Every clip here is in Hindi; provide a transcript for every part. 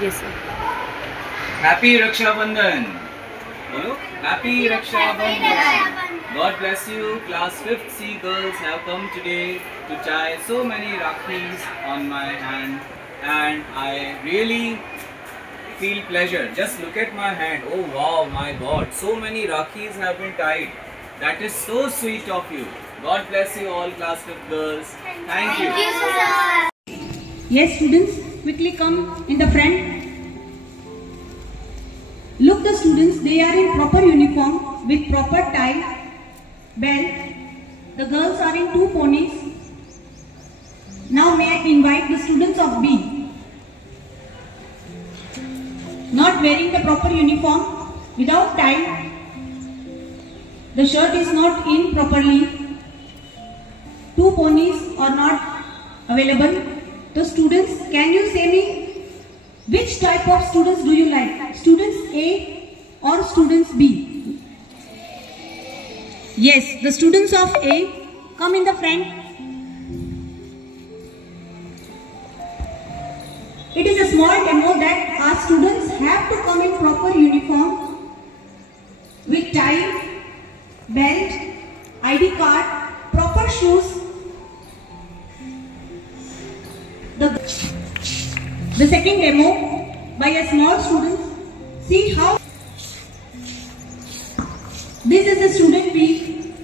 Yes, sir. Happy Raksha Bandhan. Hello? Happy Raksha Bandhan. God bless you. Class 5th C girls have come today to tie so many Rakhis on my hand, and I really feel pleasure. Just look at my hand. Oh wow, my God. So many Rakhis have been tied. That is so sweet of you. God bless you all, class 5th girls. Thank you. Yes, students, quickly come in the front. Look, the students, they are in proper uniform with proper tie, belt. The girls are in 2 ponies. Now may I invite the students of B. Not wearing the proper uniform, without tie, the shirt is not in properly, 2 ponies are not available. So students, can you say me which type of students do you like? Students A or students B? Yes, the students of A, come in the front. It is a small demo that our students have to come in proper uniform with tie, belt, ID card, proper shoes. The second demo by a small student. See how this is the student B.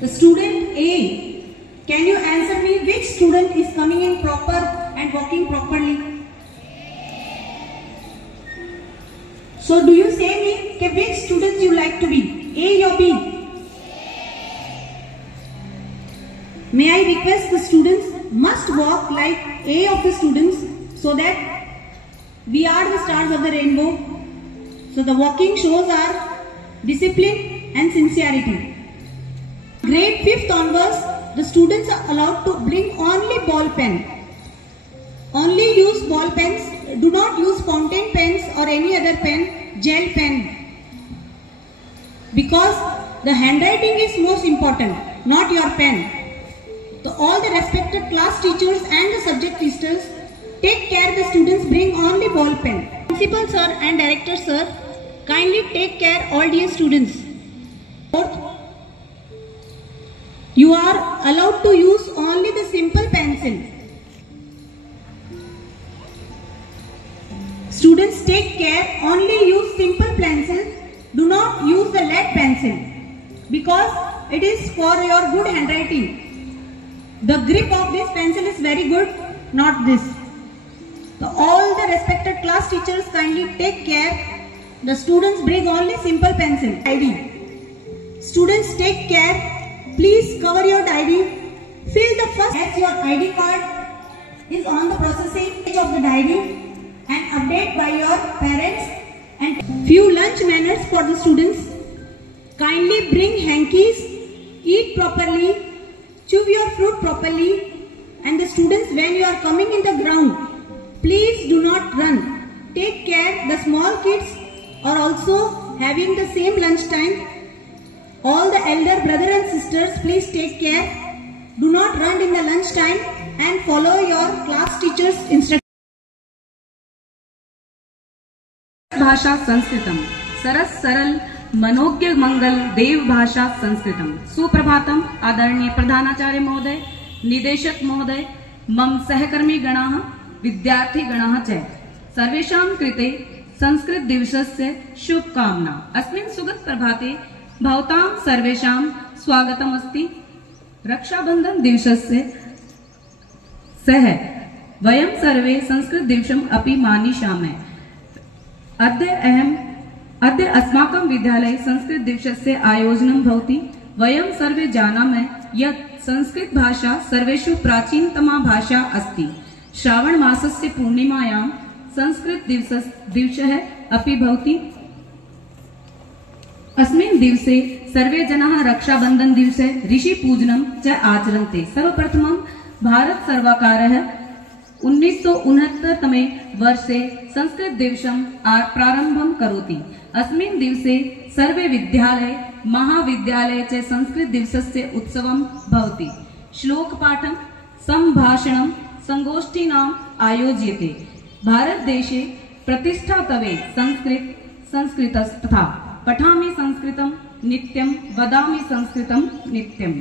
The student A. Can you answer me which student is coming in proper and walking properly? So do you say me कि which students you like to be? A or B? May I request the students must walk like A of the students so that we are the stars of the rainbow. So the walking shows our discipline and sincerity. Grade 5th onwards, the students are allowed to bring only ball pen. Only use ball pens. Do not use fountain pens or any other pen, gel pen. Because the handwriting is most important, not your pen. So all the respected class teachers and the subject teachers, take care the students bring only ball pen. Principal sir and director sir, kindly take care all dear students. Fourth, you are allowed to use only the simple pencil. Students, take care, only use simple pencil. Do not use the lead pencil because it is for your good handwriting. The grip of this pencil is very good, not this. So all the respected class teachers, kindly take care. The students bring only simple pencil. ID. Students, take care. Please cover your diary. Fill the first as your ID card is on the processing page of the diary and update by your parents. And few lunch manners for the students. Kindly bring hankies, eat properly, chew your fruit properly, and the students, when you are coming in the ground, please do not run. Take care, the small kids are also having the same lunch time. All the elder brother and sisters, please take care. Do not run in the lunch time and follow your class teacher's instructions. भाषा संस्कृतम सरस सरल मनोज्ञ मंगल देव भाषा संस्कृतम। सुप्रभातम आदरणीय प्रधानाचार्य महोदय, निदेशक महोदय, मम सहकर्मी गणाः, विद्यार्थी गणाः च सर्वेषां कृते संस्कृत दिवसस्य शुभकामना। अस्मिन् सुगत प्रभाते भवतां सर्वेषां स्वागतम् अस्ति। रक्षाबंधन दिवसस्य सह वयं सर्वे संस्कृत दिवसम् अपि मानिष्यामः। अद्य अस्माकं विद्यालये संस्कृत दिवसस्य आयोजनं भवति। वयं सर्वे जानामः यत् संस्कृत भाषा सर्वेषु प्राचीनतमा भाषा अस्ति। श्रावण मासस्य पूर्णिमायां संस्कृत दिवसः अपि भवति। अस्मिन् दिवसे सर्वे जनाः रक्षाबंधन दिवसे ऋषि पूजनं च आचरन्ति। सर्वप्रथमं भारत सर्वकारः 1969 तमे वर्षे संस्कृत दिवसं प्रारंभं करोति। अस्मिन् दिवसे सर्वे विद्यालये महाविद्यालये च संस्कृत दिवसस्य उत्सवं भवति। श्लोकपाठं, संभाषणं संगोष्ठीनाम् आयोज्यते। भारतदेशे प्रतिष्ठातवे संस्कृतस्तथा पठामि संस्कृतं नित्यं वदामि संस्कृतं नित्यं।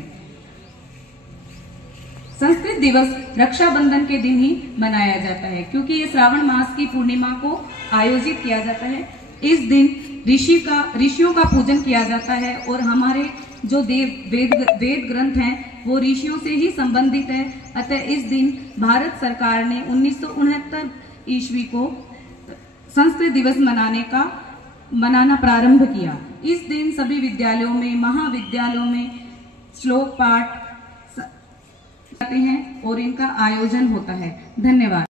संस्कृत दिवस रक्षाबंधन के दिन ही मनाया जाता है, क्योंकि ये श्रावण मास की पूर्णिमा को आयोजित किया जाता है। इस दिन ऋषियों का पूजन किया जाता है और हमारे जो वेद ग्रंथ हैं वो ऋषियों से ही संबंधित है। अतः इस दिन भारत सरकार ने 1969 ईस्वी को संस्कृत दिवस मनाना प्रारंभ किया। इस दिन सभी विद्यालयों में, महाविद्यालयों में श्लोक पाठ करते हैं और इनका आयोजन होता है। धन्यवाद।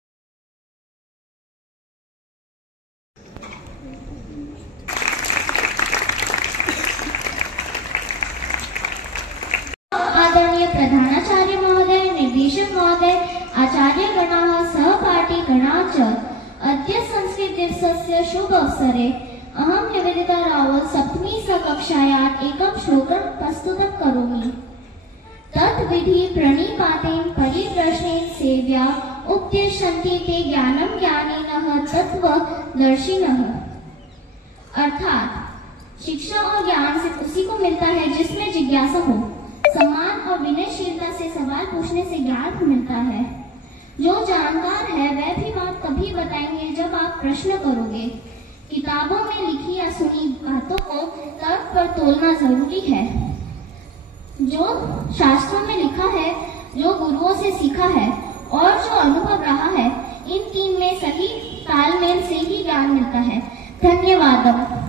आदरणीय प्रधानाचार्य महोदय, निर्देशक महोदय, आचार्यगणाः सहपाठिगणाः च अद्य संस्कृत दिवसस्य शुभ अवसरे अहं निवेदिता रावल सप्तमी कक्षायाः एकं श्लोकं प्रस्तुतं करोमि। तद्विधि प्रणिपातेन परिप्रश्नेन सेव्या उपदिशन्ति ते ज्ञानं ज्ञानिनः तत्त्वदर्शिनः। अर्थात शिक्षा और ज्ञान सिर्फ उसी को मिलता है जिसमें जिज्ञासा हो। सम्मान और विनयशीलता से सवाल पूछने से ज्ञान मिलता है। जो जानकार है वह भी बात तभी बताएंगे जब आप प्रश्न करोगे। किताबों में लिखी या सुनी बातों को तर्क पर तोलना जरूरी है। जो शास्त्रों में लिखा है, जो गुरुओं से सीखा है और जो अनुभव रहा है, इन तीन में सही तालमेल से ही ज्ञान मिलता है। धन्यवाद।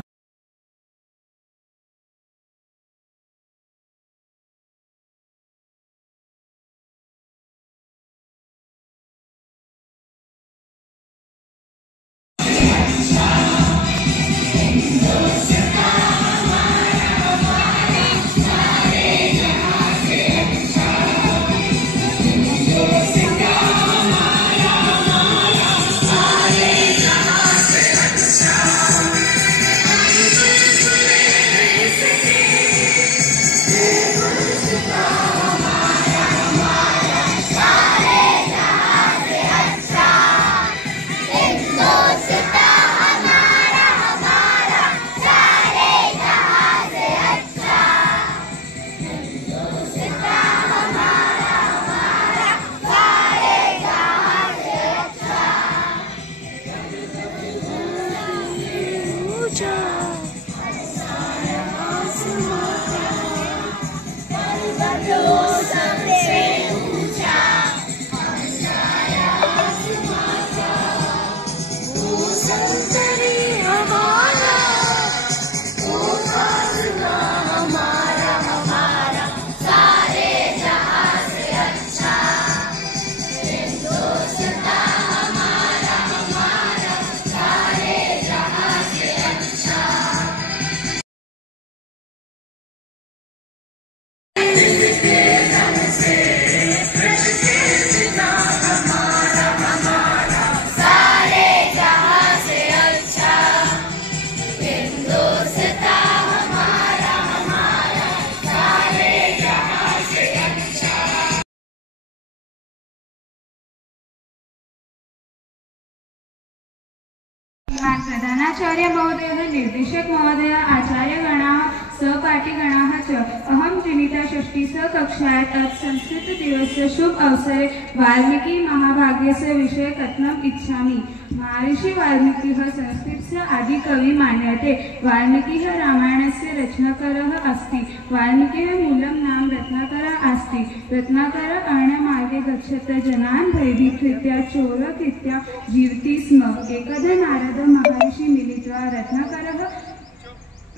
प्रधानाचार्य महोदय, निर्देशक महोदय, आचार्यगणाः सहपाठिगणाः च अहं जनिता षष्ठी कक्षायाः संस्कृत दिवसस्य शुभ अवसरे वाल्मीकि महाभाष्यस्य विषये कथनम् इच्छामि। महर्षि वाल्मीकिः संस्कृतस्य आदिकवि मन्यते। वाल्मीकिः रामायणस्य रचनाकारः अस्ति। वाल्मीकिः मूलं नाम रत्नाकरः अस्ति। रत्नाकरः अरण्यमार्गे गच्छतः जनान् भयभीकृत्य चोरकृत्य जीवति स्म। एकदा नारद महर्षि मिलित्वा रत्नाकरः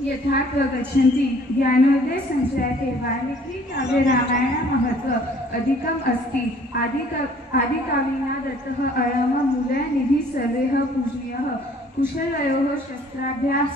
यथार्थ गच्छन्ति ज्ञानोदय संजायते। वाल्मीकि काव्ये रामायण महत्व अधिकम् अस्ति। आदिकविना दत्तः अयं मूलनिधि सर्वैः पूजनीयः। कुशलयोः शास्त्राभ्यास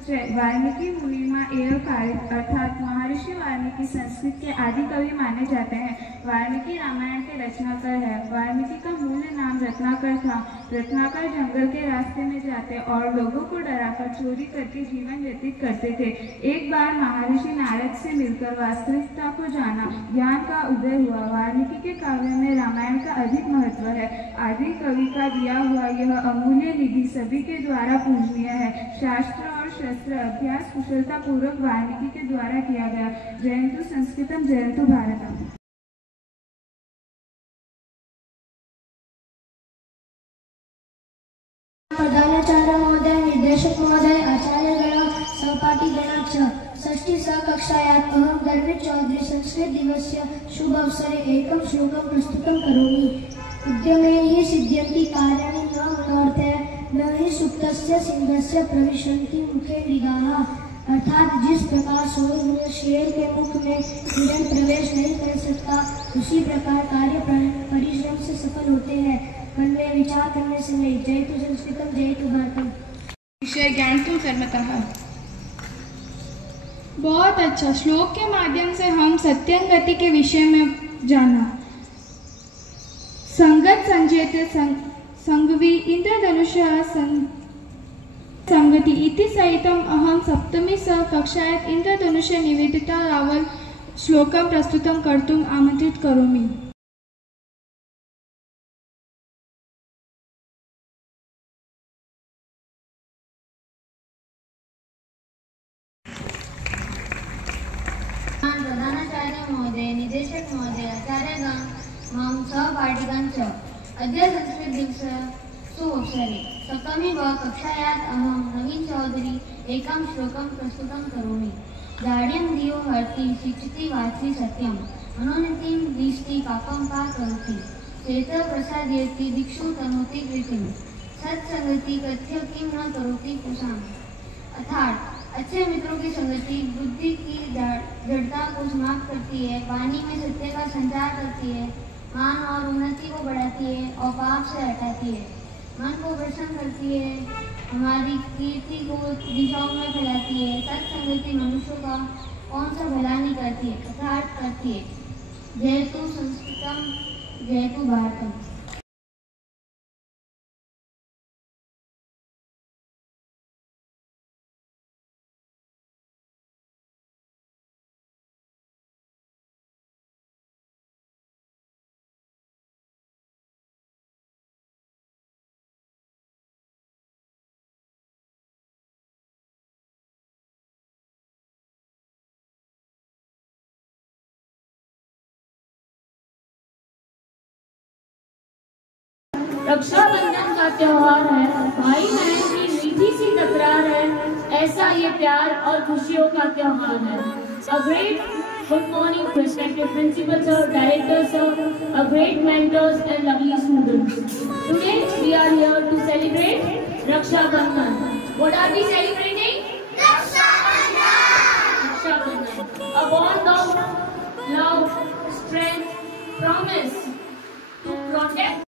च वाल्मीकि मुनिमा एव कारित। अर्थात महर्षि वाल्मीकि संस्कृत के आदि कवि माने जाते हैं। वाल्मीकि रामायण के रचनाकार है। वाल्मीकि का मूल नाम रत्नाकर था। रत्नाकर जंगल के रास्ते में जाते और लोगों को डराकर चोरी करके जीवन व्यतीत करते थे। एक बार महर्षि नारद से मिलकर वास्तविकता को जाना, ज्ञान का उदय हुआ। वाल्मीकि के काव्य में रामायण का अधिक महत्व है। आदि कवि का दिया हुआ यह अमूल्य निधि सभी के द्वारा पूजनीय है। शास्त्र और शस्त्र अभ्यास कुशलता पूर्वक वाल्मीकि के द्वारा किया गया। जयन्तु संस्कृतम जयन्तु भारतम। प्रधानाचार्य महोदय, निर्देशक महोदय, आचार्यगण, सहपाठिगण च षष्ठी कक्षायाम् अहं धर्मेश चौधरी संस्कृत दिवस्य शुभ अवसरे एकं श्लोकं प्रस्तुतं करोमि। उद्यमेन सिद्ध्यन्ति कार्याणि न मनोरथैः न हि सुप्तस्य सिंहस्य प्रविशन्ति मुखे मृगाः। अर्थात जिस प्रकार सोए हुए शेर के मुख में हिरण प्रवेश नहीं कर सकता, उसी प्रकार कार्य परिश्रम से सफल होते हैं, मन में विचार करने से नहीं। जयतु संस्कृतम जयतु भारतम। विषय ज्ञानतु कर्मतः। बहुत अच्छा। श्लोक के माध्यम से हम सत्यंगति के विषय में जाना। संगत संजयते संगवी इंद्रधनुषः संगति इति सहितम् अहं सप्तमी कक्षायाम् इंद्रधनुषे निवेदिता रावल श्लोकं प्रस्तुतं कर्तुम् आमन्त्रित करोमि। प्रधानाचार्य महोदय, निदेशक महोदय, आचार्यगण, मां सहपाठिगण च अद्य संस्कृत दिवसः सुअवसरे सप्तमी कक्षायाम् अहं नवीन चौधरी एकं श्लोकं प्रस्तुतं करोमि। दाढ्यं धियो हरति शिक्षति वाचि सत्यम् अनोन्नतिं दृष्टि पापं करोति चेतः प्रसादयति दिक्षु तनोति कृतिम् सत्संगति कथ्य किं न करोति कुशाम। अर्थात अच्छे मित्रों की संगति बुद्धि की जड़ता को समाप्त करती है, वाणी में सत्य का संचार करती है, मान और उन्नति को बढ़ाती है और पाप से हटाती है, मन को प्रसन्न करती है, हमारी कीर्ति को दिशाओं में फैलाती है। सत्संगति मनुष्यों का कौन सा भला नहीं करती है, अर्थात करती है। जयतु संस्कृतम जयतु भारतम। रक्षाबंधन का त्योहार है, भाई बहन की मीठी सी तकरार है, ऐसा ये प्यार और खुशियों का त्योहार है। A great good morning, respected principal sir, director sir, a great mentors and lovely students. Today we are here to celebrate Raksha Bandhan. What are we celebrating? Raksha Bandhan. Raksha Bandhan, a bond of love, strength, promise to protect